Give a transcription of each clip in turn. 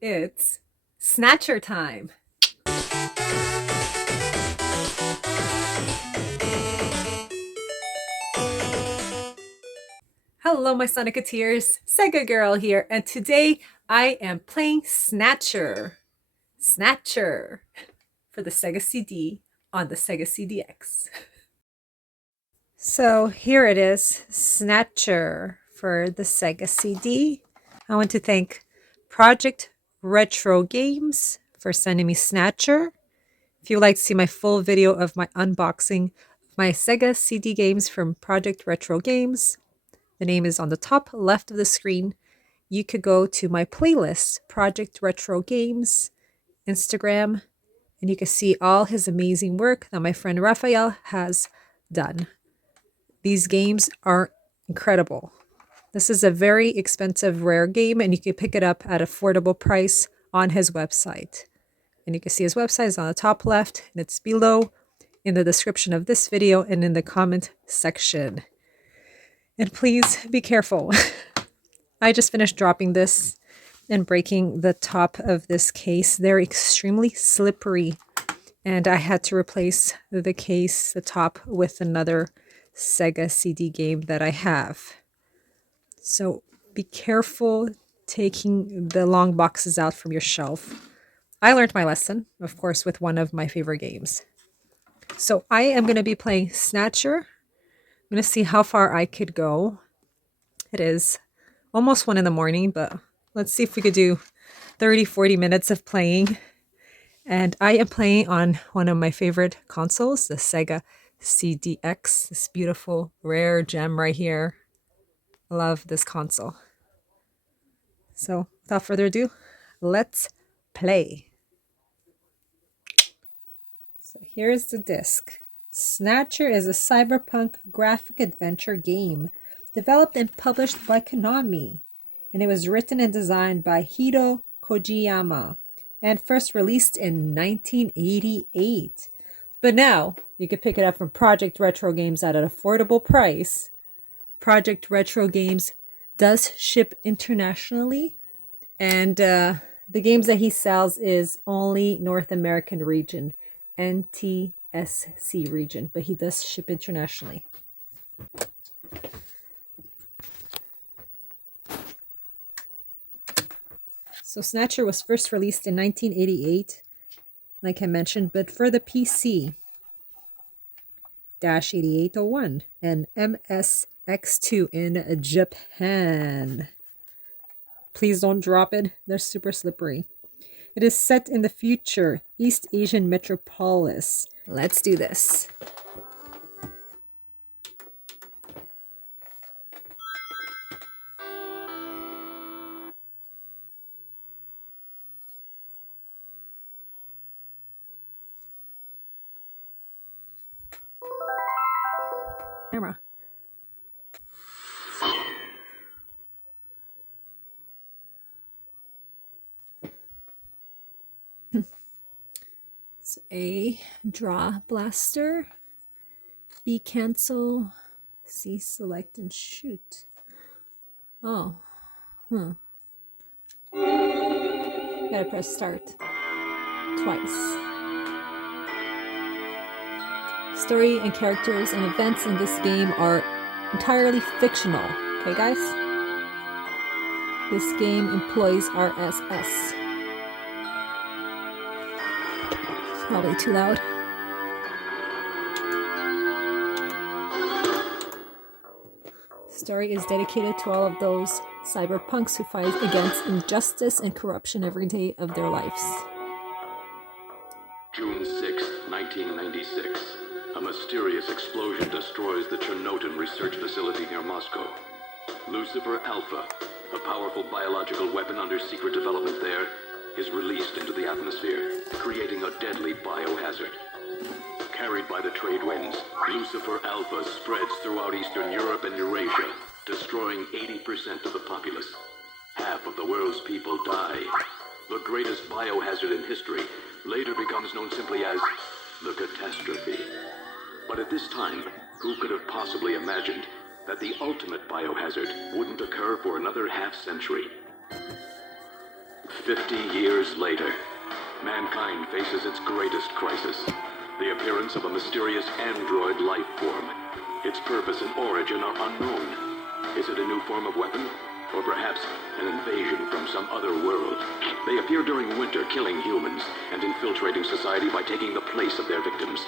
It's Snatcher time. Hello, my Sonicateers. Sega Girl here, and today I am playing Snatcher. Snatcher for the Sega CD on the Sega CDX. So here it is, Snatcher for the Sega CD. I want to thank Project Retro Games for sending me Snatcher. If you would like to see my full video of my unboxing of my Sega CD games from Project Retro Games, the name is on the top left of the screen. You could go to my playlist, Project Retro Games, Instagram, and you can see all his amazing work that my friend Raphael has done. These games are incredible. This is a very expensive, rare game, and you can pick it up at affordable price on his website. And you can see his website is on the top left, and it's below in the description of this video and in the comment section. And please be careful. I just finished dropping this and breaking the top of this case. They're extremely slippery, and I had to replace the case, the top, with another Sega CD game that I have. So be careful taking the long boxes out from your shelf. I learned my lesson, of course, with one of my favorite games. So I am going to be playing Snatcher. I'm going to see how far I could go. It is almost 1 in the morning, but let's see if we could do 30-40 minutes of playing. And I am playing on one of my favorite consoles, the Sega CDX, this beautiful rare gem right here. I love this console. So without further ado, let's play. So here's the disc. Snatcher is a cyberpunk graphic adventure game developed and published by Konami, and it was written and designed by Hideo Kojiyama and first released in 1988. But now you can pick it up from Project Retro Games at an affordable price. Project Retro Games does ship internationally, and the games that he sells is only North American region, NTSC region, but he does ship internationally. So Snatcher was first released in 1988, like I mentioned, but for the PC, 8801 and MSX2 in Japan. Please don't drop it. They're super slippery. It is set in the future East Asian metropolis. Let's do this. Camera. It's A, draw blaster. B, cancel. C, select and shoot. Oh. Gotta press start twice. Story and characters and events in this game are entirely fictional. Okay, guys? This game employs RSS. Probably too loud. Story is dedicated to all of those cyberpunks who fight against injustice and corruption every day of their lives. June 6, 1996. A mysterious explosion destroys the Chernobyl research facility near Moscow. Lucifer Alpha, a powerful biological weapon under secret development there, is released into the atmosphere, creating a deadly biohazard. Carried by the trade winds, Lucifer Alpha spreads throughout Eastern Europe and Eurasia, destroying 80% of the populace. Half of the world's people die. The greatest biohazard in history later becomes known simply as the catastrophe. But at this time, who could have possibly imagined that the ultimate biohazard wouldn't occur for another half-century? 50 years later, mankind faces its greatest crisis. The appearance of a mysterious android life form. Its purpose and origin are unknown. Is it a new form of weapon? Or perhaps an invasion from some other world? They appear during winter, killing humans and infiltrating society by taking the place of their victims.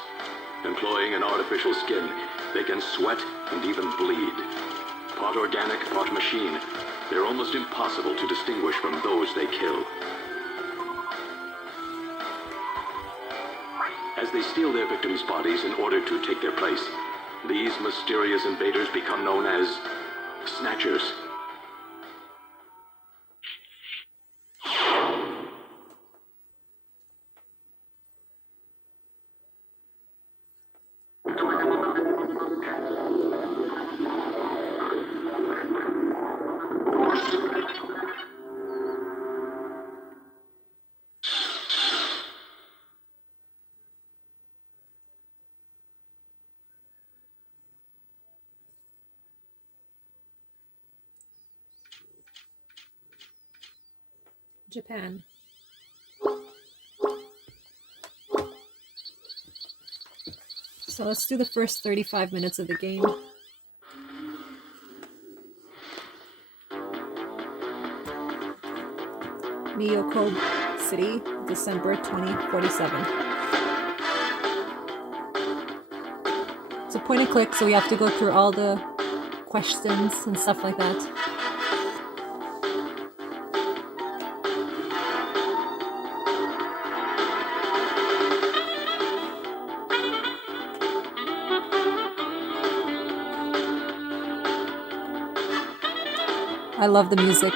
Employing an artificial skin, they can sweat and even bleed. Part organic, part machine, they're almost impossible to distinguish from those they kill. As they steal their victims' bodies in order to take their place, these mysterious invaders become known as Snatchers. Japan. So let's do the first 35 minutes of the game. Miyoko City, December 2047. It's a point and click, so we have to go through all the questions and stuff like that. I love the music.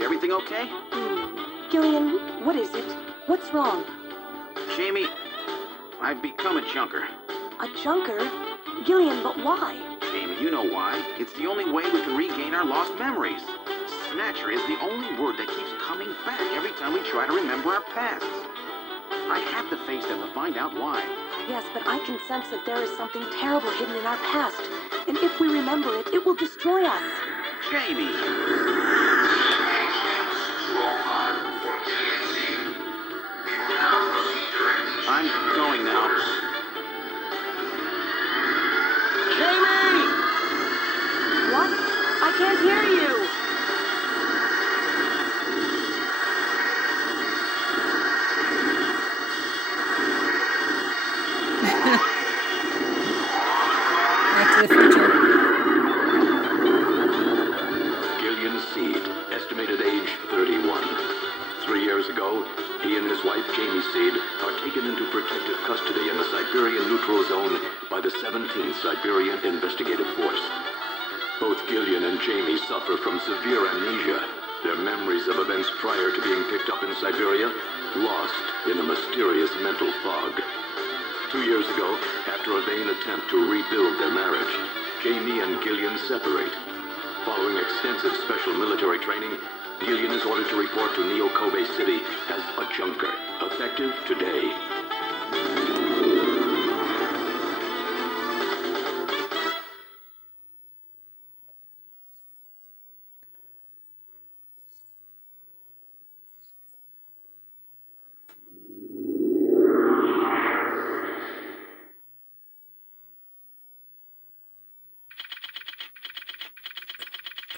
Everything okay? Gillian, what is it? What's wrong? Jamie, I've become a junker. A junker? Gillian, but why? Jamie, you know why. It's the only way we can regain our lost memories. Snatcher is the only word that keeps coming back every time we try to remember our pasts. I have to face them to find out why. Yes, but I can sense that there is something terrible hidden in our past. And if we remember it, it will destroy us. Jamie! I'm going now. Jamie! What? I can't hear you. Back to the future. Gillian Seed, estimated age 31. 3 years ago, he and his wife, Jamie Seed, are taken into protective custody in the Siberian Neutral Zone by the 17th Siberian Investigative Force. Both Gillian and Jamie suffer from severe amnesia, their memories of events prior to being picked up in Siberia lost in a mysterious mental fog. 2 years ago, after a vain attempt to rebuild their marriage, Jamie and Gillian separate. extensive special military training, Gillian is ordered to report to Neo Kobe City as a junker, effective today.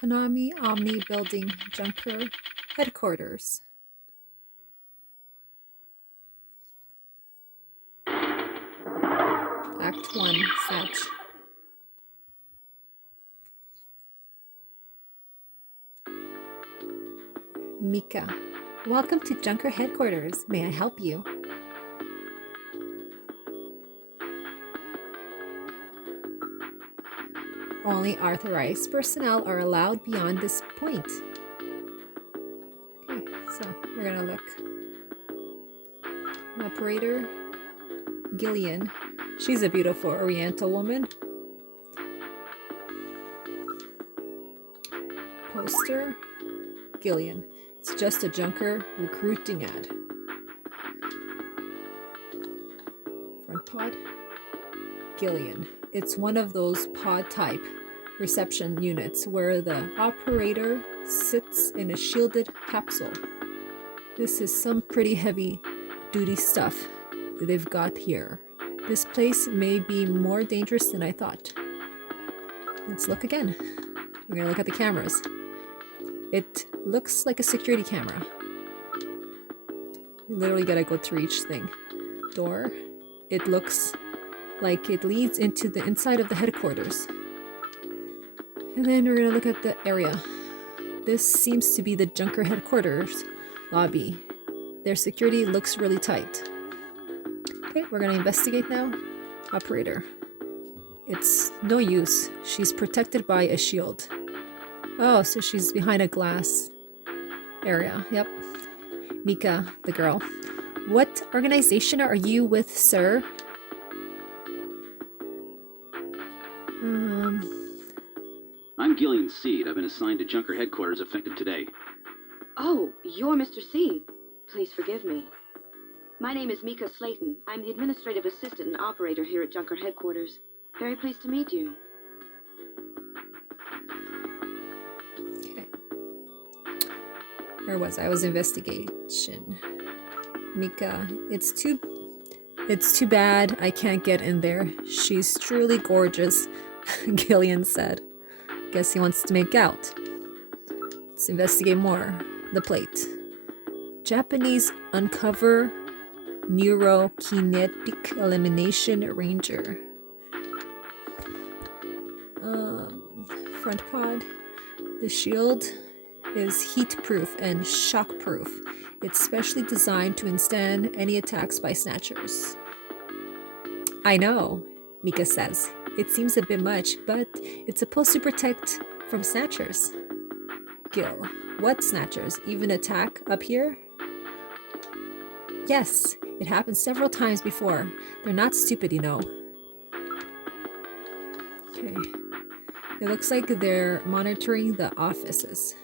Konami Omni Building Junker Headquarters. Act 1, Snatch. Mika. Welcome to Junker Headquarters. May I help you? Only authorized personnel are allowed beyond this point. Okay, so we're gonna look. Operator Gillian. She's a beautiful Oriental woman. Poster Gillian. It's just a junker recruiting ad. Front pod Gillian. It's one of those pod type reception units where the operator sits in a shielded capsule. This is some pretty heavy duty stuff they've got here. This place may be more dangerous than I thought. Let's look again. We're gonna look at the cameras. It looks like a security camera. You literally gotta go through each thing. Door. It looks like it leads into the inside of the headquarters. And then we're gonna look at the area. This seems to be the Junker headquarters lobby. Their security looks really tight. Okay, we're gonna investigate now. Operator. It's no use. She's protected by a shield. Oh, so she's behind a glass area. Yep. Mika, the girl. What organization are you with, sir? I'm Gillian Seed. I've been assigned to Junker headquarters effective today. Oh, you're Mr. C. Please forgive me. My name is Mika Slayton. I'm the administrative assistant and operator here at Junker headquarters. Very pleased to meet you. Okay. Where was I? I was investigation. Mika, it's too bad I can't get in there. She's truly gorgeous, Gillian said. Guess he wants to make out. Let's investigate more. The plate. Japanese uncover neurokinetic elimination ranger. Front pod. The shield is heat-proof and shock-proof. It's specially designed to withstand any attacks by Snatchers. I know, Mika says. It seems a bit much, but it's supposed to protect from Snatchers. Gil, what Snatchers? Even attack up here? Yes, it happened several times before. They're not stupid, you know. Okay. It looks like they're monitoring the offices.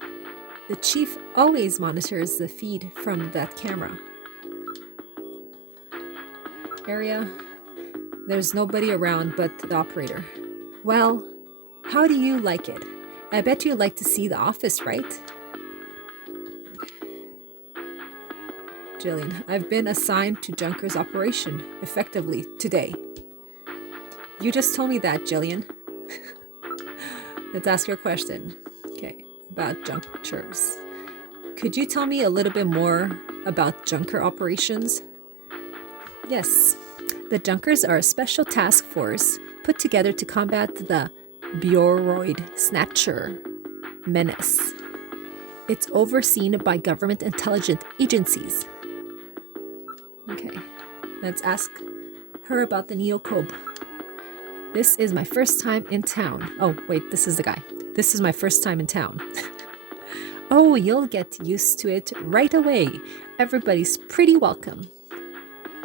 The chief always monitors the feed from that camera. Area. There's nobody around but the operator. Well, how do you like it? I bet you'd like to see the office, right? Jillian, I've been assigned to Junker's operation effectively today. You just told me that, Jillian. Let's ask your question. Okay, about Junkers. Could you tell me a little bit more about Junker operations? Yes. The Junkers are a special task force put together to combat the Bioroid Snatcher menace. It's overseen by government intelligence agencies. Okay, let's ask her about the Neocobe. This is my first time in town. Oh, wait, this is the guy. This is my first time in town. Oh, you'll get used to it right away. Everybody's pretty welcome.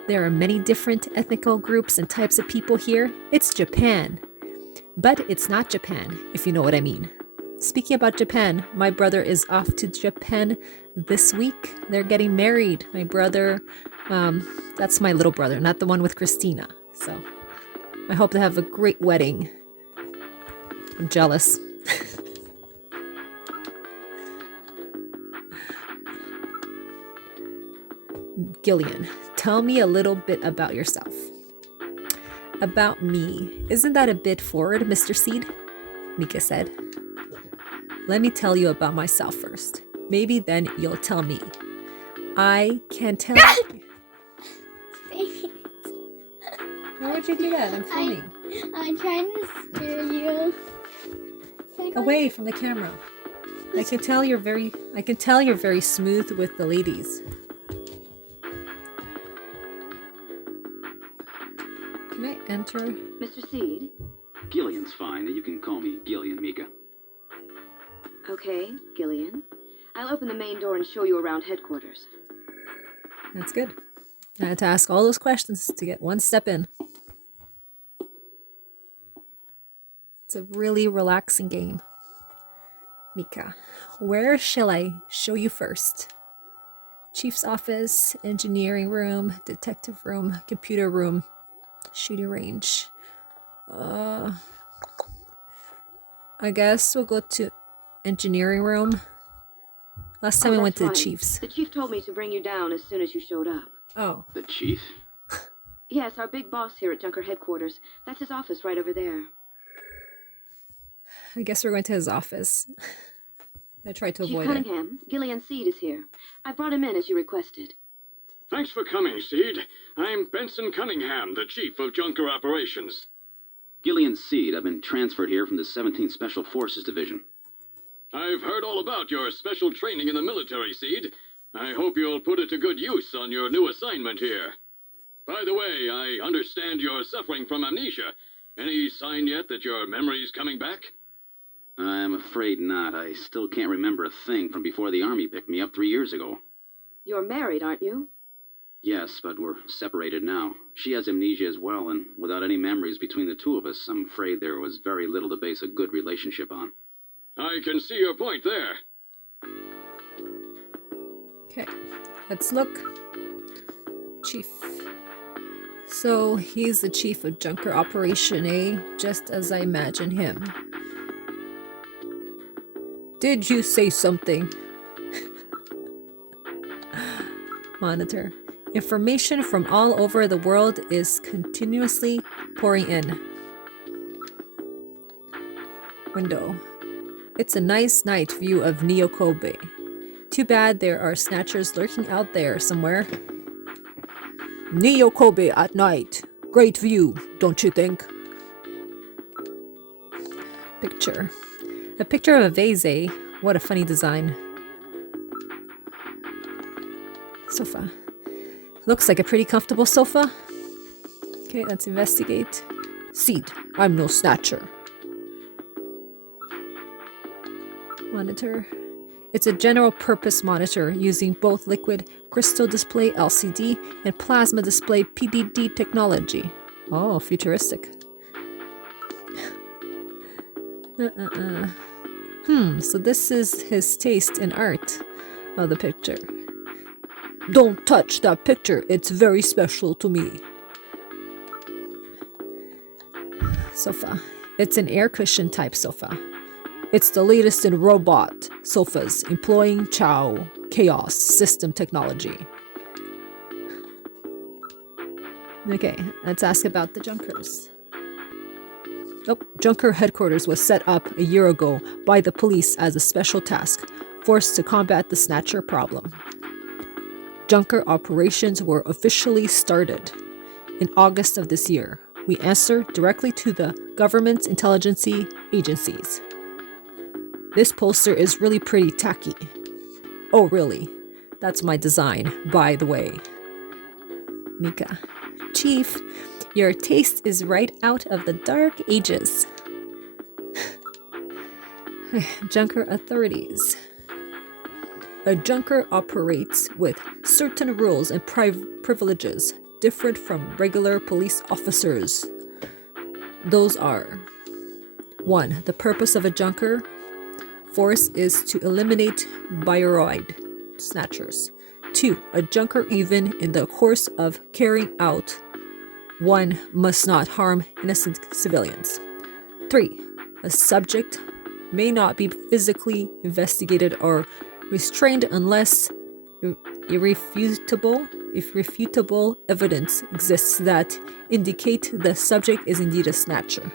There are many different ethnical groups and types of people here. It's Japan. But it's not Japan, if you know what I mean. speaking about Japan, my brother is off to Japan this week. They're getting married. My brother, that's my little brother, not the one with Christina. So I hope they have a great wedding. I'm jealous. Gillian, tell me a little bit about yourself. About me. Isn't that a bit forward, Mr. Seed? Mika said. Let me tell you about myself first. Maybe then you'll tell me. I can tell you. Why would you do that? I'm filming. I'm trying to steer you. Away from the camera. I can tell you're very smooth with the ladies. Can I enter? Mr. Seed? Gillian's fine. You can call me Gillian, Mika. Okay, Gillian. I'll open the main door and show you around headquarters. That's good. I had to ask all those questions to get one step in. It's a really relaxing game. Mika, where shall I show you first? Chief's office, engineering room, detective room, computer room, shooting range. I guess we'll go to engineering room. Last time we went to the Chief's. The chief told me to bring you down as soon as you showed up. Oh. The chief? Yes, our big boss here at Junker headquarters. That's his office right over there. I guess we're going to his office. I tried to avoid Chief it. Cunningham, Gillian Seed is here. I brought him in as you requested. Thanks for coming, Seed. I'm Benson Cunningham, the Chief of Junker Operations. Gillian Seed. I've been transferred here from the 17th Special Forces Division. I've heard all about your special training in the military, Seed. I hope you'll put it to good use on your new assignment here. By the way, I understand you're suffering from amnesia. Any sign yet that your memory's coming back? I'm afraid not. I still can't remember a thing from before the Army picked me up 3 years ago. You're married, aren't you? Yes, but we're separated now. She has amnesia as well, and without any memories between the two of us, I'm afraid there was very little to base a good relationship on. I can see your point there. Okay, let's look. Chief. So he's the chief of Junker Operation A, just as I imagine him. Did you say something? Monitor. Information from all over the world is continuously pouring in. Window. It's a nice night view of Neo-Kobe. Too bad there are snatchers lurking out there somewhere. Neo-Kobe at night. Great view, don't you think? Picture. A picture of a vase. What a funny design. Sofa. Looks like a pretty comfortable sofa. Okay, let's investigate. Seed. I'm no snatcher. Monitor. It's a general purpose monitor using both liquid crystal display LCD and plasma display PDD technology. Oh, futuristic. So this is his taste in art of the picture. Don't touch that picture, it's very special to me. Sofa. It's an air cushion type sofa. It's the latest in robot sofas employing chaos system technology. Okay, let's ask about the Junkers. Oh, Junker headquarters was set up a year ago by the police as a special task force to combat the Snatcher problem. Junker operations were officially started in August of this year. We answer directly to the government's intelligence agencies. This poster is really pretty tacky. Oh, really? That's my design, by the way. Mika. Chief, your taste is right out of the dark ages. Junker authorities. A junker operates with certain rules and privileges different from regular police officers. Those are 1. The purpose of a junker. force is to eliminate bioroid snatchers. 2. A junker, even in the course of carrying out one, must not harm innocent civilians. 3. A subject may not be physically investigated or restrained unless irrefutable evidence exists that indicate the subject is indeed a snatcher.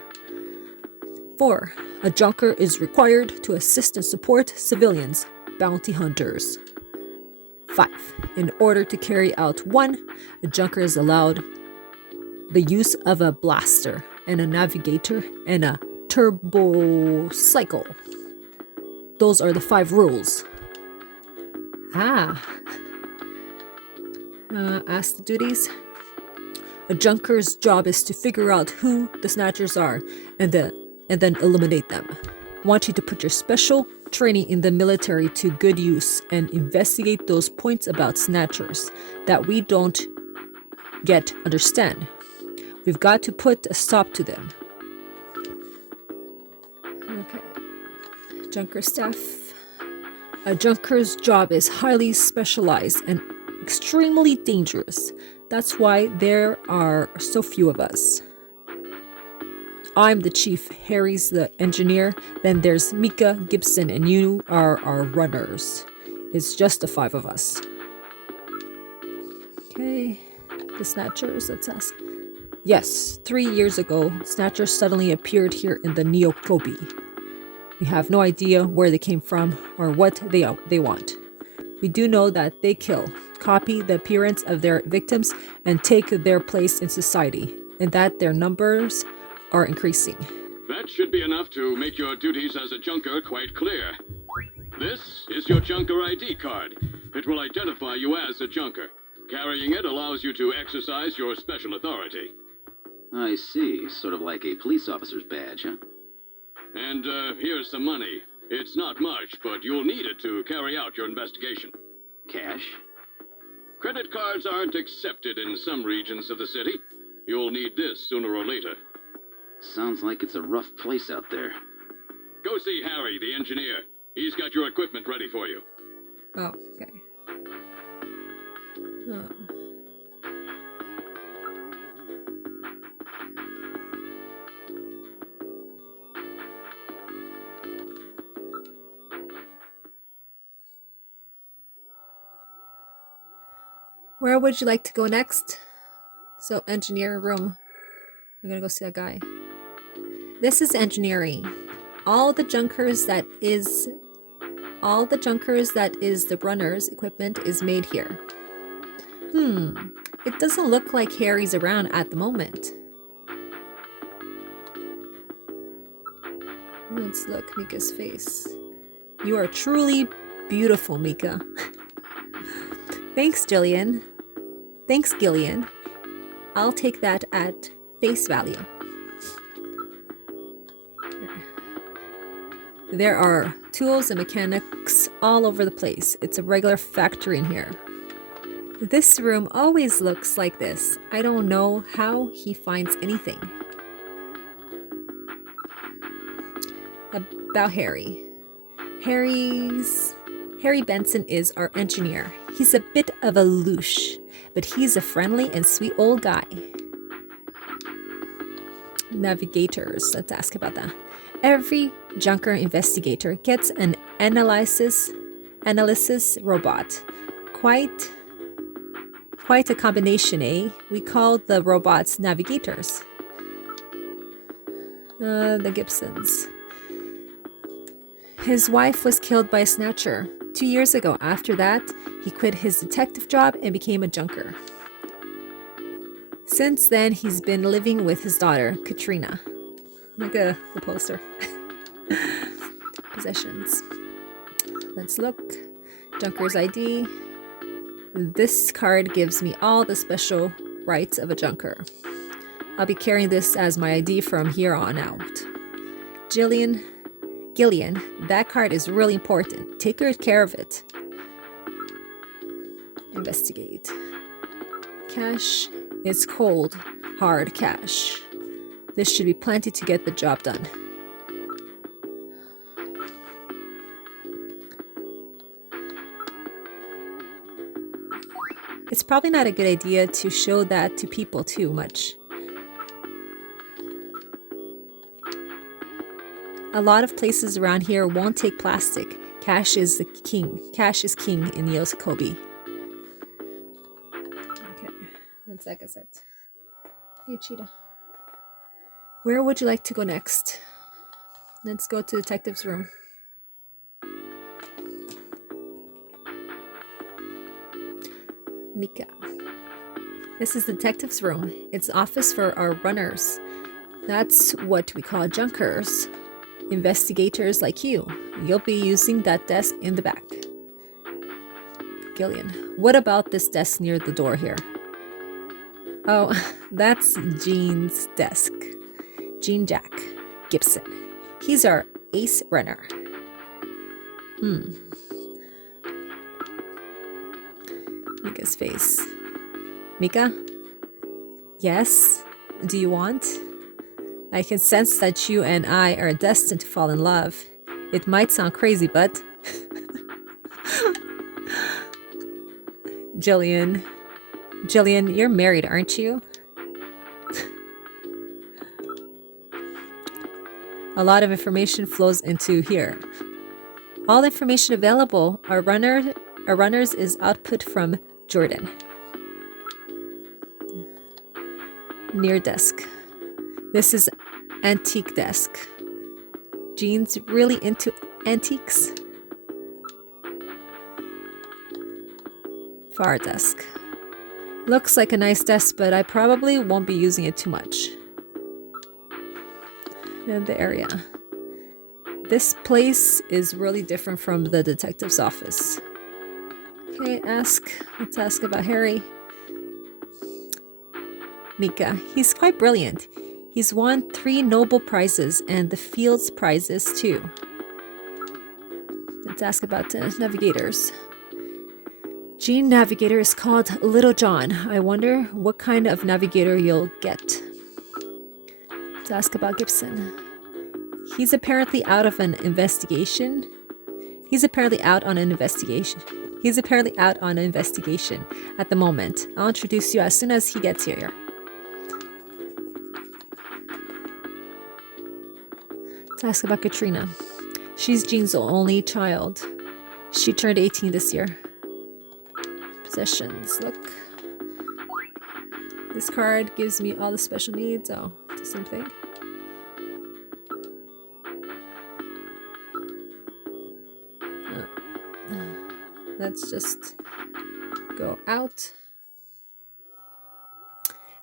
4. A junker is required to assist and support civilians, bounty hunters. 5. In order to carry out one, a junker is allowed the use of a blaster and a navigator and a turbo cycle. Those are the 5 rules. As the duties, a junker's job is to figure out who the snatchers are and then eliminate them. I want you to put your special training in the military to good use and investigate those points about snatchers that we don't yet understand. We've got to put a stop to them. Okay. Junker staff. A junker's job is highly specialized and extremely dangerous. That's why there are so few of us. I'm the chief, Harry's the engineer, then there's Mika, Gibson, and you are our runners. It's just the 5 of us. Okay, the Snatchers, let's ask. Yes, 3 years ago, Snatchers suddenly appeared here in the Neokobi. We have no idea where they came from or what they want. We do know that they kill, copy the appearance of their victims, and take their place in society, and that their numbers are increasing. That should be enough to make your duties as a junker quite clear. This is your junker ID card. It will identify you as a junker. Carrying it allows you to exercise your special authority. I see. Sort of like a police officer's badge, huh? And here's some money. It's not much, but you'll need it to carry out your investigation. Cash? Credit cards aren't accepted in some regions of the city. You'll need this sooner or later. Sounds like it's a rough place out there. Go see Harry, the engineer. He's got your equipment ready for you. Oh, okay. Oh. Where would you like to go next? So, engineer room. I'm gonna go see that guy. This is engineering. All the junkers that is the runner's equipment is made here. It doesn't look like Harry's around at the moment. Let's look Mika's face. You are truly beautiful, Mika. Thanks, Gillian. I'll take that at face value. There are tools and mechanics all over the place. It's a regular factory in here. This room always looks like this. I don't know how he finds anything. About Harry. Harry Benson is our engineer. He's a bit of a louche, but he's a friendly and sweet old guy. Navigators, let's ask about that. Every junker investigator gets an analysis robot. Quite a combination, eh? We call the robots navigators. The Gibsons. His wife was killed by a snatcher 2 years ago. After that, he quit his detective job and became a junker. Since then, he's been living with his daughter, Katrina. Look at the poster. Possessions. Let's look. Junker's ID. This card gives me all the special rights of a junker. I'll be carrying this as my ID from here on out. Gillian, that card is really important. Take good care of it. Investigate. Cash. It's cold, hard cash. This should be plenty to get the job done. It's probably not a good idea to show that to people too much. A lot of places around here won't take plastic. Cash is the king. Cash is king in Yokobi. Okay, that's like I said. Hey, Cheetah. Where would you like to go next? Let's go to the detective's room. Mika. This is the detective's room. It's office for our runners. That's what we call junkers. Investigators like you. You'll be using that desk in the back. Gillian. What about this desk near the door here? Oh, that's Gene's desk. Gene Jack Gibson. He's our ace runner. Mika's face. Mika? Yes? Do you want? I can sense that you and I are destined to fall in love. It might sound crazy, but... Jillian, you're married, aren't you? A lot of information flows into here. All information available, our runners is output from Jordan. Near desk. This is antique desk. Gene's really into antiques. Far desk. Looks like a nice desk, but I probably won't be using it too much. And the area. This place is really different from the detective's office. Okay, let's ask about Harry. Mika, he's quite brilliant. He's won 3 Nobel Prizes and the Fields Prizes too. Let's ask about navigators. Gene Navigator is called Little John. I wonder what kind of navigator you'll get. Let's ask about Gibson. He's apparently out on an investigation at the moment. I'll introduce you as soon as he gets here. Let's ask about Katrina. She's Jean's only child. She turned 18 this year. Possessions, look. This card gives me all the special needs. Oh, it's the same thing. Let's just go out.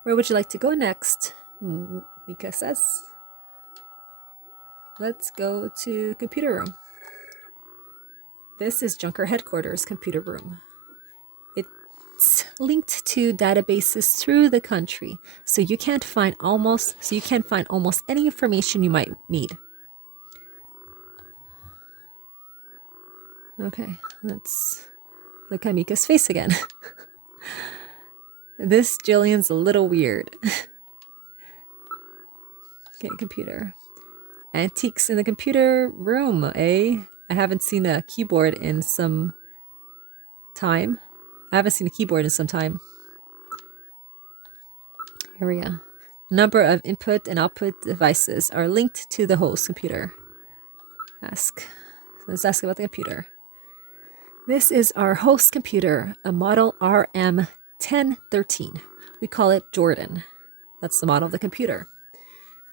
Where would you like to go next? Mika says. Let's go to computer room. This is Junker headquarters computer room. It's linked to databases through the country, so you can find almost any information you might need. Okay, let's look at Mika's face again. This Jillian's a little weird. Okay, computer. Antiques in the computer room, eh? I haven't seen a keyboard in some time. Here we go. Number of input and output devices are linked to the host computer. Let's ask about the computer. This is our host computer, a model RM1013. We call it Jordan. That's the model of the computer.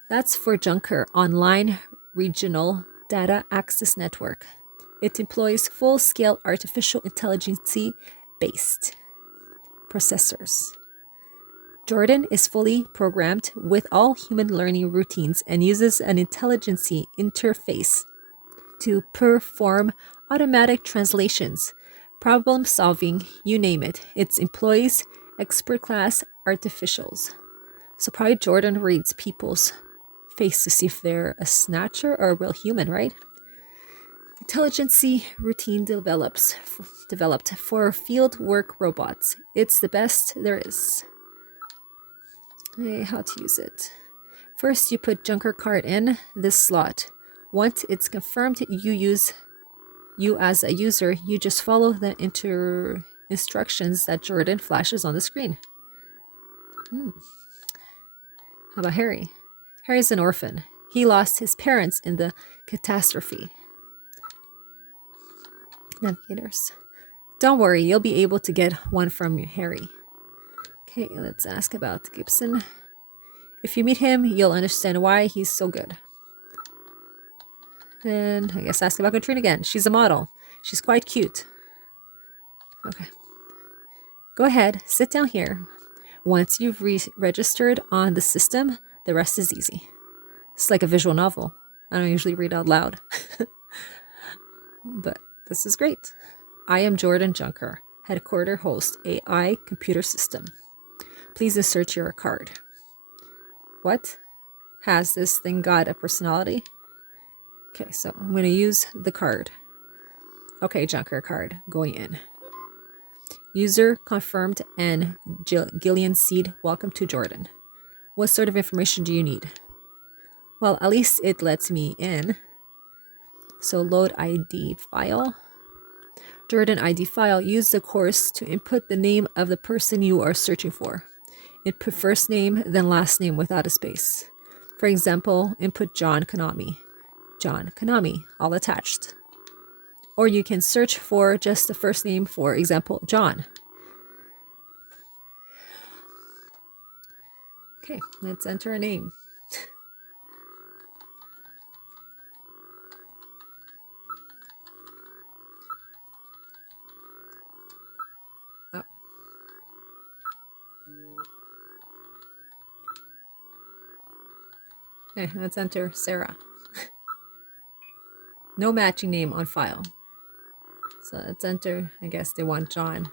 That's for Junker Online Regional Data Access Network. It employs full-scale artificial intelligence-based processors. Jordan is fully programmed with all human learning routines and uses an intelligence interface to perform automatic translations, problem solving, you name it. It employs expert class artificials. So probably Jordan reads people's face to see if they're a snatcher or a real human, right? Intelligence routine developed for field work robots. It's the best there is. Okay, how to use it. First, you put Junker card in this slot. Once it's confirmed you as a user, you just follow the instructions that Jordan flashes on the screen. How about Harry? Harry's an orphan. He lost his parents in the catastrophe. Navigators. Don't worry, you'll be able to get one from Harry. Okay, let's ask about Gibson. If you meet him, you'll understand why he's so good. And I guess ask about Katrina again. She's a model. She's quite cute. Okay. Go ahead, sit down here. Once you've registered on the system, the rest is easy. It's like a visual novel. I don't usually read out loud. But this is great. I am Jordan Junker, headquarter host, AI computer system. Please insert your card. What? Has this thing got a personality? Okay, so I'm going to use the card. Okay, Junker card, going in. User confirmed and Gillian Seed, welcome to Jordan. What sort of information do you need? Well, at least it lets me in. So load ID file. Jordan ID file, use the course to input the name of the person you are searching for. Input first name, then last name without a space. For example, input John Konami. John Konami, all attached. Or you can search for just the first name, for example, John. Okay, let's enter a name. Oh. Okay, let's enter Sarah. No matching name on file. So let's enter, I guess they want John.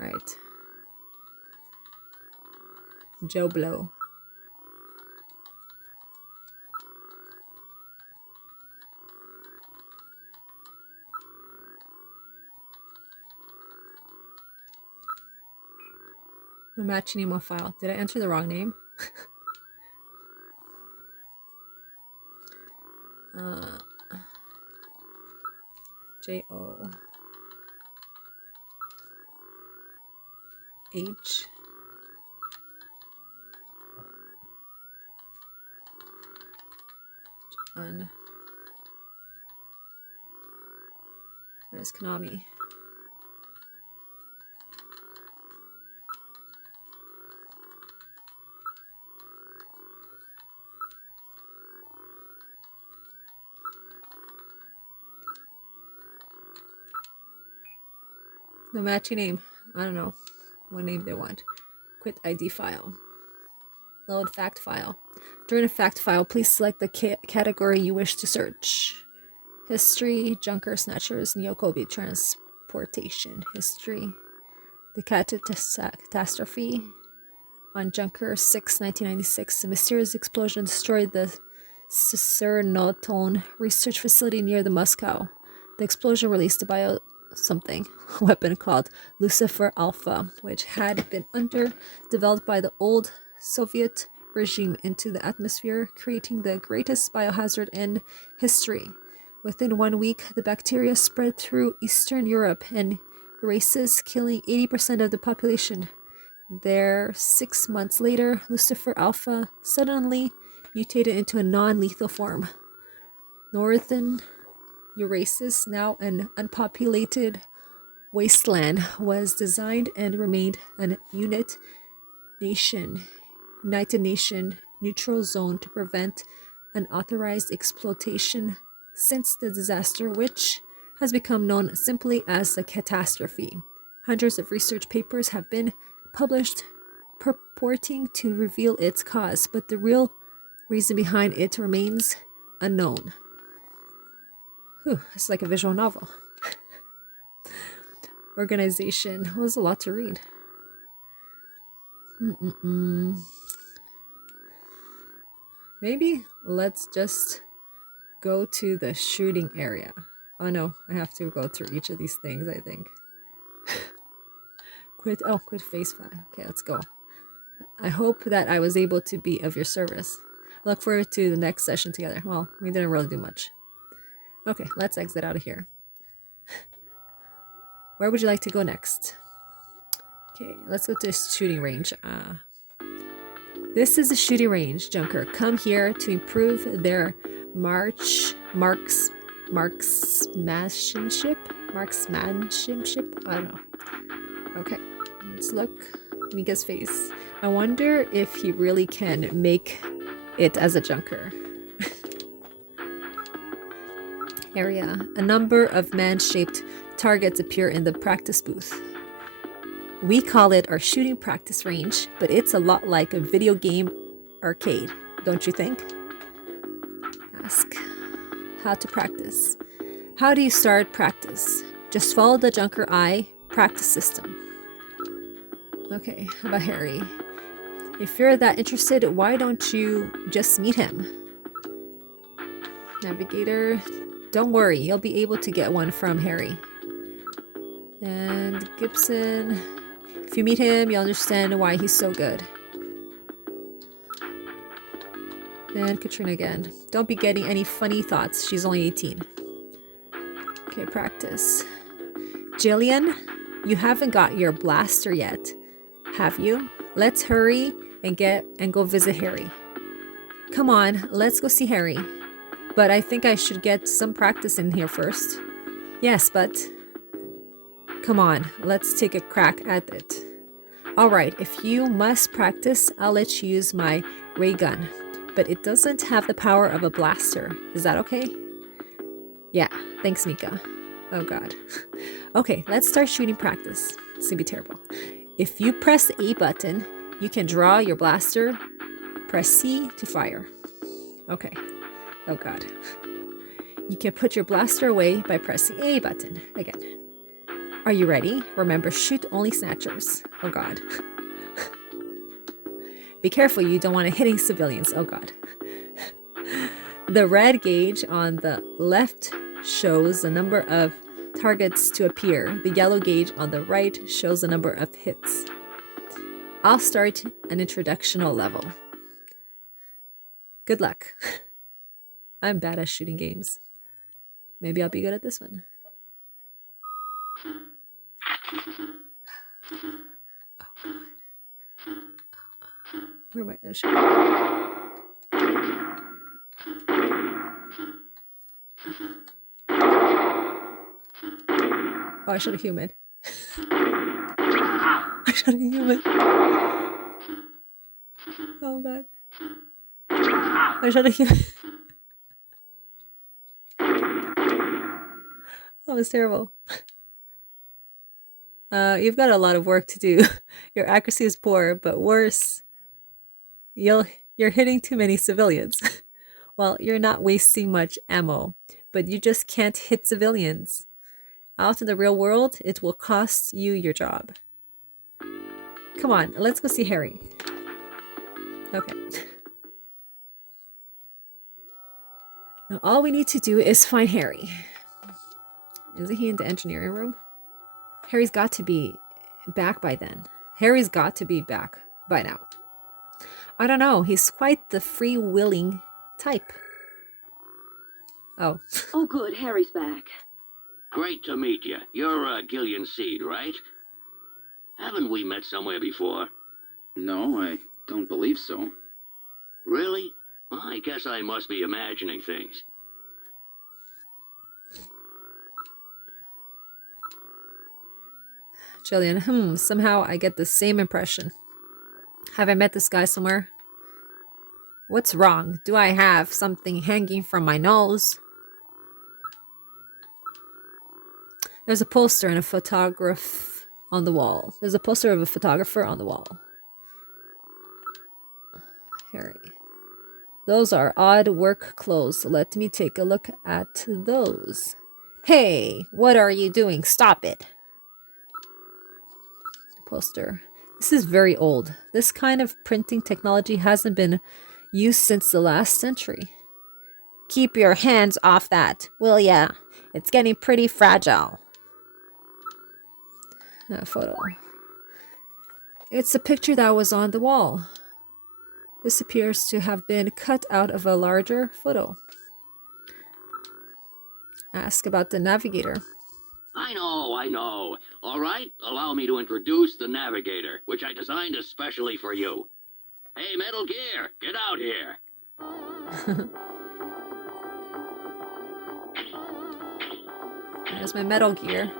Right. Joe Blow. No matching name on file. Did I enter the wrong name? J-O-H. John. There's Konami. No matching name. I don't know what name they want. Quit ID file. Load fact file. During a fact file, please select the category you wish to search. History, Junker, Snatchers, Nyokobi, Transportation. History. The catastrophe. On Junker 6, 1996, a mysterious explosion destroyed the Cicernoton research facility near the Moscow. The explosion released a weapon called Lucifer Alpha, which had been underdeveloped by the old Soviet regime, into the atmosphere, creating the greatest biohazard in history. Within 1 week, the bacteria spread through Eastern Europe and races, killing 80% of the population. There, 6 months later, Lucifer Alpha suddenly mutated into a non-lethal form. Northern Eurasis, now an unpopulated wasteland, was designed and remained a United Nation neutral zone to prevent unauthorized exploitation since the disaster, which has become known simply as the catastrophe. Hundreds of research papers have been published purporting to reveal its cause, but the real reason behind it remains unknown. It's like a visual novel. Organization. It was a lot to read. Maybe let's just go to the shooting area. Oh no, I have to go through each of these things, I think. Quit face file. Okay, let's go. I hope that I was able to be of your service. I look forward to the next session together. Well, we didn't really do much. Okay, let's exit out of here. Where would you like to go next? Okay, let's go to a shooting range. This is a shooting range, Junker. Come here to improve their marksmanship. Marksmanship. I don't know. Okay, let's look. Mika's face. I wonder if he really can make it as a Junker. Area. A number of man-shaped targets appear in the practice booth. We call it our shooting practice range, but it's a lot like a video game arcade, don't you think? Ask. How to practice. How do you start practice? Just follow the Junker Eye practice system. Okay, how about Harry? If you're that interested, why don't you just meet him? Navigator. Don't worry, you'll be able to get one from Harry. And Gibson. If you meet him, you'll understand why he's so good. And Katrina again. Don't be getting any funny thoughts. She's only 18. Okay, practice. Jillian, you haven't got your blaster yet, have you? Let's hurry and go visit Harry. Come on, let's go see Harry. But I think I should get some practice in here first. Yes, but... Come on, let's take a crack at it. Alright, if you must practice, I'll let you use my ray gun. But it doesn't have the power of a blaster. Is that okay? Yeah, thanks, Mika. Oh god. Okay, let's start shooting practice. It's gonna be terrible. If you press the A button, you can draw your blaster. Press C to fire. Okay. Oh god. You can put your blaster away by pressing A button again. Are you ready? Remember, shoot only snatchers. Oh god. Be careful, you don't want to hitting civilians. Oh god. The red gauge on the left shows the number of targets to appear. The yellow gauge on the right shows the number of hits. I'll start an introductional level. Good luck. I'm bad at shooting games. Maybe I'll be good at this one. Oh god. Where am I gonna shoot? Oh, I shot a human. I shot a human. Oh god. I shot a human. That was terrible. You've got a lot of work to do. Your accuracy is poor, but worse, you're hitting too many civilians. Well, you're not wasting much ammo, but you just can't hit civilians. Out in the real world, it will cost you your job. Come on, let's go see Harry. Okay. Now all we need to do is find Harry. Isn't he in the engineering room? Harry's got to be back by then. Harry's got to be back by now. I don't know. He's quite the free-willing type. Oh. Oh, good. Harry's back. Great to meet you. You're Gillian Seed, right? Haven't we met somewhere before? No, I don't believe so. Really? Well, I guess I must be imagining things. Jillian, somehow I get the same impression. Have I met this guy somewhere? What's wrong? Do I have something hanging from my nose? There's a poster and a photograph on the wall. There's a poster of a photographer on the wall. Harry. Those are odd work clothes. Let me take a look at those. Hey, what are you doing? Stop it. Poster. This is very old. This kind of printing technology hasn't been used since the last century. Keep your hands off that, will ya? It's getting pretty fragile. A photo. It's a picture that was on the wall. This appears to have been cut out of a larger photo. Ask about the navigator. I know. All right, allow me to introduce the Navigator, which I designed especially for you. Hey, Metal Gear, get out here. There's my Metal Gear.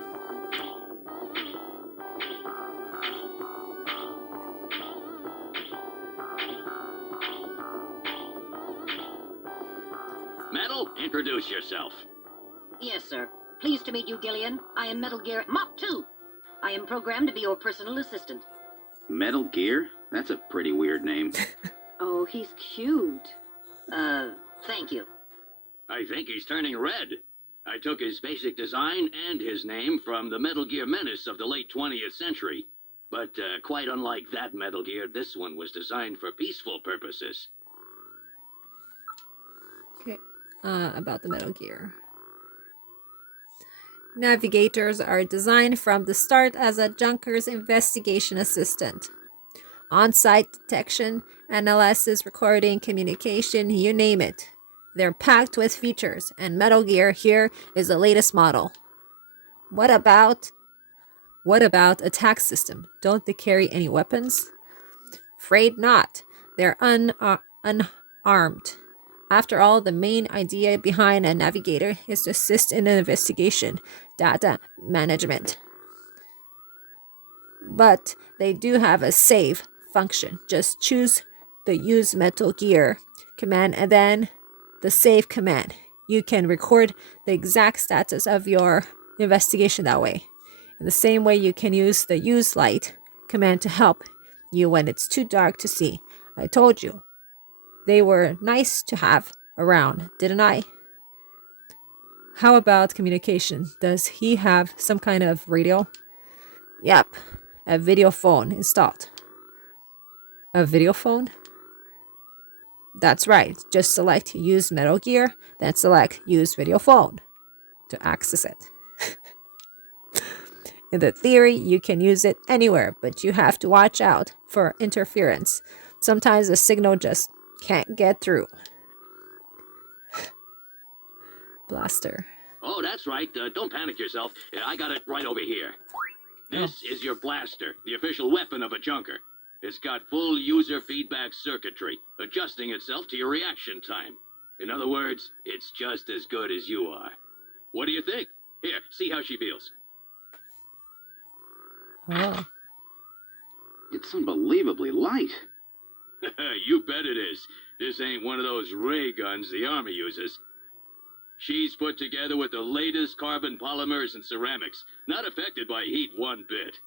Metal, introduce yourself. Yes, sir. Pleased to meet you, Gillian. I am Metal Gear Mach 2. I am programmed to be your personal assistant. Metal Gear? That's a pretty weird name. Oh, he's cute. Thank you. I think he's turning red. I took his basic design and his name from the Metal Gear Menace of the late 20th century. But quite unlike that Metal Gear, this one was designed for peaceful purposes. Okay, about the Metal Gear. Navigators are designed from the start as a Junker's investigation assistant. On-site detection, analysis, recording, communication, you name it. They're packed with features, and Metal Gear here is the latest model. What about attack system? Don't they carry any weapons? Afraid not. They're unarmed. After all, the main idea behind a navigator is to assist in an investigation, data management. But they do have a save function. Just choose the use Metal Gear command and then the save command. You can record the exact status of your investigation that way. In the same way, you can use the use light command to help you when it's too dark to see. I told you. They were nice to have around, didn't I? How about communication? Does he have some kind of radio? Yep, a video phone installed. A video phone? That's right. Just select Use Metal Gear, then select Use Video Phone to access it. In the theory, you can use it anywhere, but you have to watch out for interference. Sometimes the signal just can't get through. Blaster. Oh, that's right. Don't panic yourself. I got it right over here. This is your blaster, the official weapon of a Junker. It's got full user feedback circuitry, adjusting itself to your reaction time. In other words, it's just as good as you are. What do you think? Here, see how she feels. Oh. It's unbelievably light. You bet it is. This ain't one of those ray guns the Army uses. She's put together with the latest carbon polymers and ceramics, not affected by heat one bit.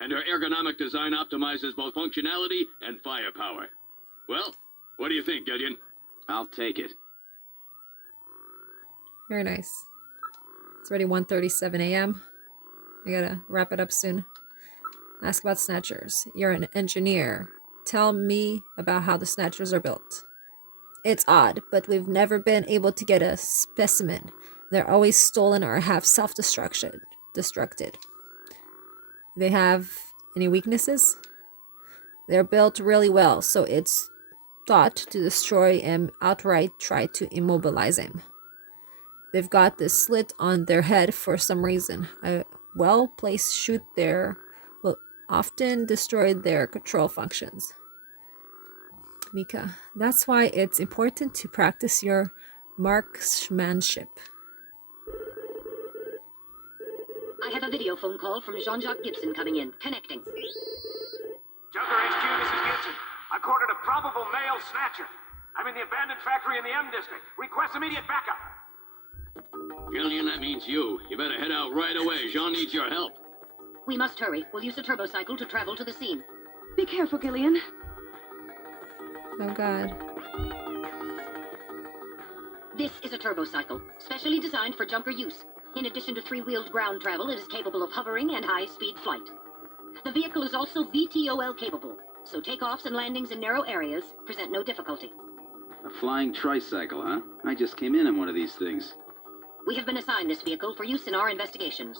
And her ergonomic design optimizes both functionality and firepower. Well, what do you think, Gideon? I'll take it. Very nice. It's already 1:37 a.m. I gotta wrap it up soon. Ask about Snatchers. You're an engineer. Tell me about how the Snatchers are built. It's odd, but we've never been able to get a specimen. They're always stolen or have self-destructed. They have any weaknesses? They're built really well, so it's thought to destroy and outright try to immobilize him. They've got this slit on their head for some reason. A well-placed shoot there will often destroy their control functions. Mika, that's why it's important to practice your marksmanship. I have a video phone call from Jean-Jacques Gibson coming in. Connecting. Junker HQ, this is Gibson. I cornered a probable male snatcher. I'm in the abandoned factory in the M district. Request immediate backup. Gillian, that means you. You better head out right away. Jean needs your help. We must hurry. We'll use the turbocycle to travel to the scene. Be careful, Gillian. Oh god. This is a turbocycle, specially designed for Junker use. In addition to three-wheeled ground travel, it is capable of hovering and high-speed flight. The vehicle is also VTOL capable, so takeoffs and landings in narrow areas present no difficulty. A flying tricycle, huh? I just came in one of these things. We have been assigned this vehicle for use in our investigations.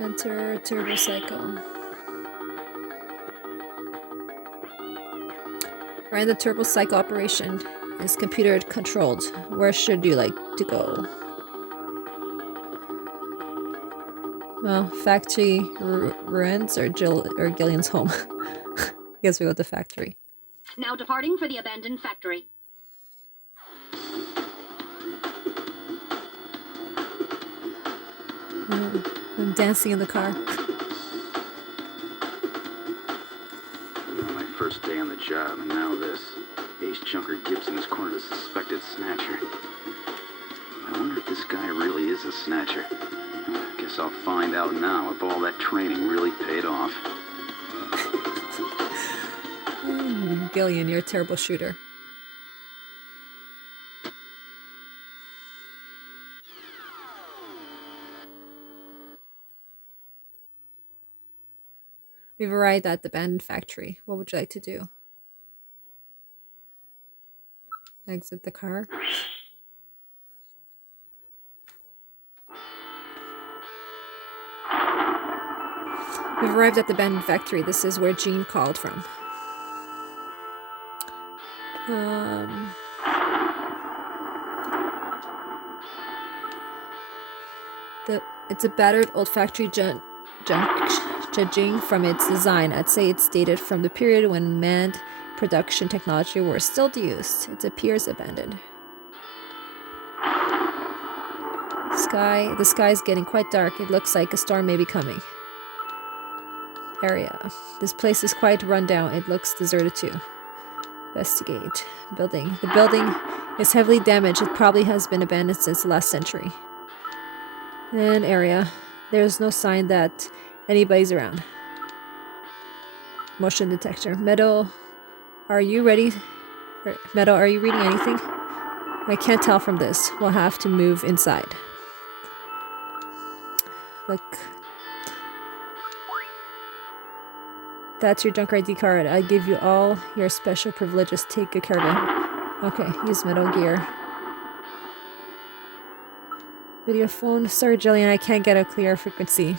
Enter turbocycle. Right, the turbocycle operation is computer controlled. Where should you like to go? Well, factory ruins or Gillian's home. Guess we go to factory. Now departing for the abandoned factory. I'm dancing in the car. My first day on the job, and now this. Ace Junker Gibson has cornered a suspected snatcher. I wonder if this guy really is a snatcher. Guess I'll find out now if all that training really paid off. Gillian, you're a terrible shooter. We've arrived at the abandoned factory. What would you like to do? Exit the car. We've arrived at the abandoned factory. This is where Jean called from. It's a battered old factory judging from its design. I'd say it's dated from the period when manned production technology were still used. It appears abandoned. The sky is getting quite dark. It looks like a storm may be coming. Area. This place is quite run down. It looks deserted too. Investigate. Building. The building is heavily damaged. It probably has been abandoned since the last century. And area. There's no sign that anybody's around. Motion detector. Meadow, are you ready? Meadow, are you reading anything? I can't tell from this. We'll have to move inside. Look. That's your junk ID card. I give you all your special privileges. Take good care of it. Okay, use Meadow gear. Video phone. Sorry, Jillian, I can't get a clear frequency.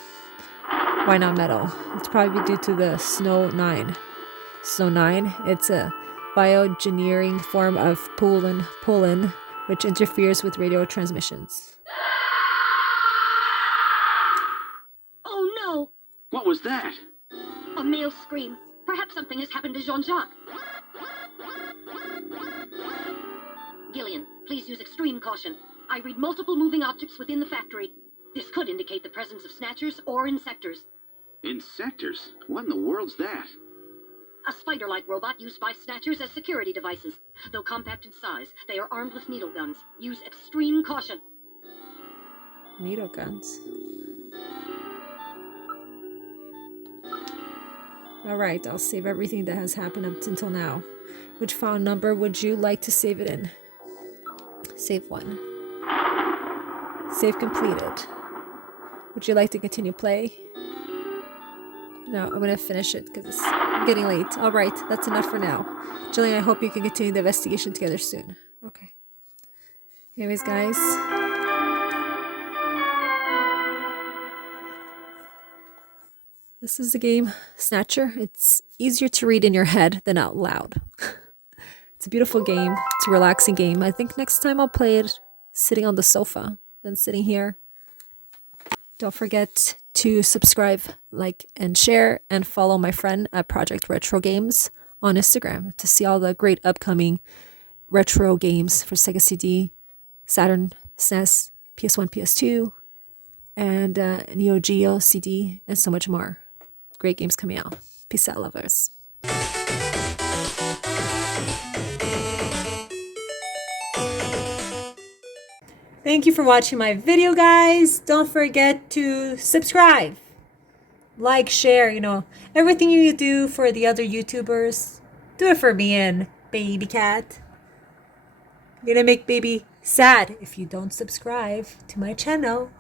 Why not metal? It's probably due to the Snow 9. Snow 9, it's a bioengineering form of pollen, which interferes with radio transmissions. Oh no! What was that? A male scream. Perhaps something has happened to Jean-Jacques. Gillian, please use extreme caution. I read multiple moving objects within the factory. This could indicate the presence of snatchers or insectors. Insectors? What in the world's that? A spider-like robot used by snatchers as security devices. Though compact in size, they are armed with needle guns. Use extreme caution. Needle guns. Alright, I'll save everything that has happened up until now. Which file number would you like to save it in? Save 1. Save completed. Would you like to continue play? No, I'm gonna finish it because it's getting late. Alright, that's enough for now. Jillian, I hope you can continue the investigation together soon. Okay. Anyways, guys. This is the game Snatcher. It's easier to read in your head than out loud. It's a beautiful game. It's a relaxing game. I think next time I'll play it sitting on the sofa than sitting here. Don't forget to subscribe, like, and share, and follow my friend at Project Retro Games on Instagram to see all the great upcoming retro games for Sega CD, Saturn, SNES, PS1, PS2, and Neo Geo CD, and so much more. Great games coming out. Peace out, lovers. Thank you for watching my video, guys. Don't forget to subscribe, like, share, everything you do for the other YouTubers. Do it for me and Baby Cat. You're gonna make Baby sad if you don't subscribe to my channel.